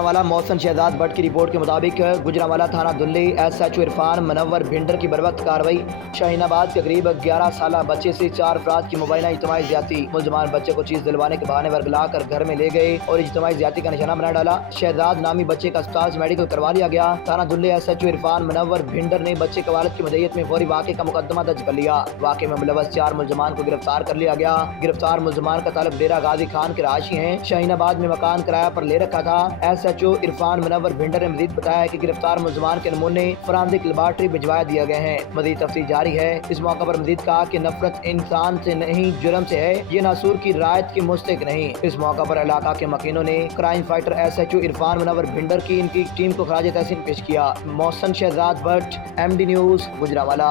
गुजरांवाला मोहसन शहजाद भट्ट की रिपोर्ट के मुताबिक गुजरांवाला थाना दुल्ली SHO इरफान मनव्वर भिंडर की बरवक्त कार्रवाई। शाहीनाबाद के करीब 11 साल बच्चे से 4 अफराद की मुबैना इज्तिमाई ज्यादती। मुलजमान बच्चे को चीज दिलवाने के बहाने वर्गला कर घर में ले गए और इज्तिमाई ज्यादती का निशाना बना डाला। शहजाद नामी बच्चे का अस्पताल से मेडिकल करवा लिया गया। थाना दुल्ली SHO इरफान मनव्वर भिंडर ने बच्चे की वालिद की मदईयत में फौरी वाक़े का मुकदमा दर्ज कर लिया। वाक़े में मुलव्वस 4 मुलजमान को गिरफ्तार कर लिया गया। गिरफ्तार मुलजमान का ताल्लुक डेरा गाजी खान के रहायशी है। शाहीनाबाद में मकान किराया पर ले रखा था। SHO इरफान मनव्वर भिंडर ने मजीद बताया कि गिरफ्तार मुलजमान के नमूने फॉरेंसिक लेबॉरेटरी भिजवा दिए गए हैं। मजीद तफ्तीश जारी है। इस मौका पर मजीद कहा कि नफरत इंसान से नहीं जुर्म से है, ये नासूर की रायत की मुस्तक नहीं। इस मौका पर इलाका के मकीनों ने crime fighter SHO Irfan Munawar Bhinder की इनकी टीम को खराज तहसीन पेश किया। Mohsin Shahzad Bhatt, MD news, Gujranwala.